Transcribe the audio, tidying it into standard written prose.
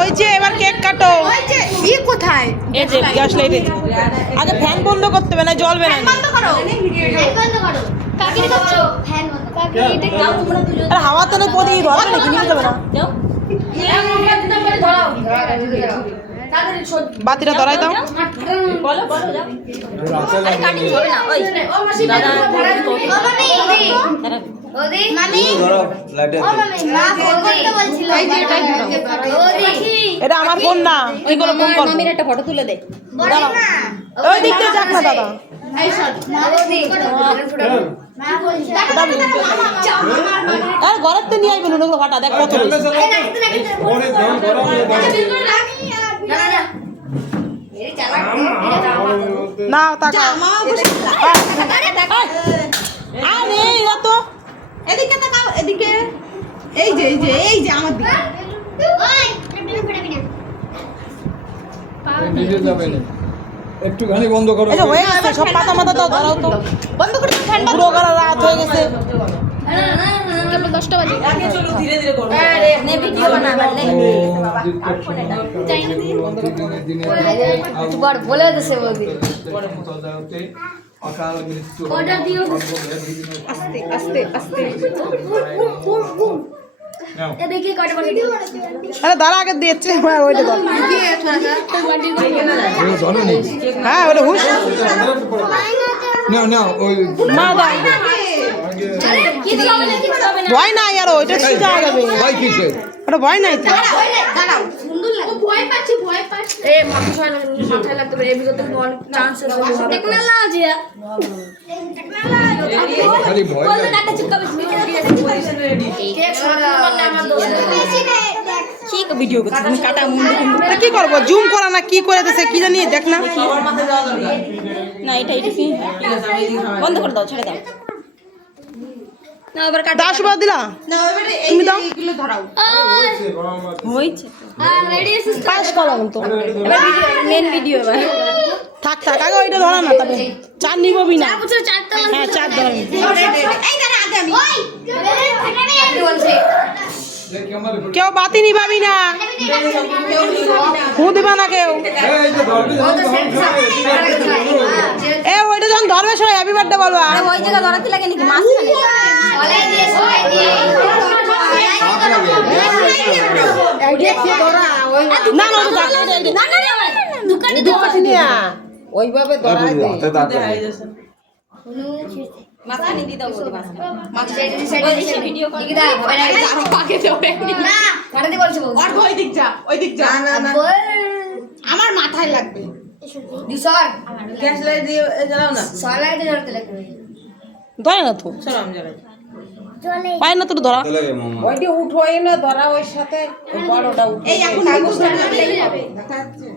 ওই যে এবার কেক কাটো। কোথায়? এই যে গ্যাস লাইটে। আগে ফ্যান বন্ধ করতে হবে না জ্বলবে না। হাওয়াতে না পড়ে ধরবে নাকি নিয়ে যাবে না। বাতিটা ধরাই দাও। এটা আমার ফোন না, এইগুলো ফোন করো। মামির একটা ফটো তুলে দে। ওই দিক দিয়ে যাক না দাদা। ঘরের তো নিয়ে আইবেন ওগুলো ফাটা দেখ কত না টাকা আরে এরা তো এদিকে তাকাও, এদিকে। এই যে এই যে এই যে আমার দিকে একটুখানি বন্ধ করো। এই যে হয়ে গেছে সব পাতা মাথা তো ধরাও তো বন্ধ করে ঠান্ডা পুরো গলা রাত হয়ে গেছে। কেবল 10টা বাজে। আগে চলো ধীরে ধীরে করো। আরে নে ভিডিও বানাবা নে। একটু বড় বলে দেছে বলবি। অকাল মৃত্যু অর্ডার দিও। আস্তে আস্তে আস্তে। এ দেখি কয়টা বাকি দিও। আরে দাঁড়া আগে দিয়েছে ওইটা দাও। কি আছে হ্যাঁ ওটা হুশ না না ওই মা দাও। আরে কি হবে না কি হবে না ভয় নাই আর ওইটা কি যাওয়া যাবে ভাই কিসে ওটা ভয় নাই তো। দাঁড়াও সুন্দর লাগে ভয় পাচ্ছি এ মাথায় লাগতে পারে এর ভিতরে তো অনেক চান্স আছে টেকনোলজি খালি ভয় বলতে কাটা চিপকাবে কেক সারা আমার দোস্ত বেশি নে কি ভিডিও করছিস তুমি কাটা মুন্ডু কিন্তু কি করব জুম করা না কি করে দেছে কি জানি দেখ না না এটা কি বন্ধ করে দাও ছেড়ে দাও না এবার কাটা 10 বার দিলা না এবারে তুমি দাও এগুলো ধরাও হইছে রেডি আছিস পাস করলাম তো এবার মেন ভিডিও এবার থাক থাক আগে ওইটা ধরা না তবে চার নিববি না বুঝছো চারটা হ্যাঁ চার ধরে এই দাঁড়া আগে আমি ওই আমি বলছি কেউ বাতি নিবাবি না কেউ দিবা না কেউ এ ওইটা যখন ধরবে সবাই হ্যাপি বার্থডে বলবা ওই জায়গা ধরাতে লাগে নাকি মাছ সলাই দিয়ে না না দোকানে ওইভাবে ধরাই দে মাছখানে দি দাও বলি মাছ সাইডে ভিডিও কল দিদা হবে না আরো পাকে যাবে না কাটাতে বলছো আর ওই দিক যা না না আমার মাথায় লাগবে দিশর গ্যাস লাই দিয়ে জ্বালাও না সলাই দিয়ে ধরতে লাগবে ধরে না তো চলো আমি জ্বালাই পায় না তো ধরা ওইটি উঠোই না ধরা ওই সাথে বড়টা উঠে এই এখন কাগজটা লেগে যাবে দেখা যাচ্ছে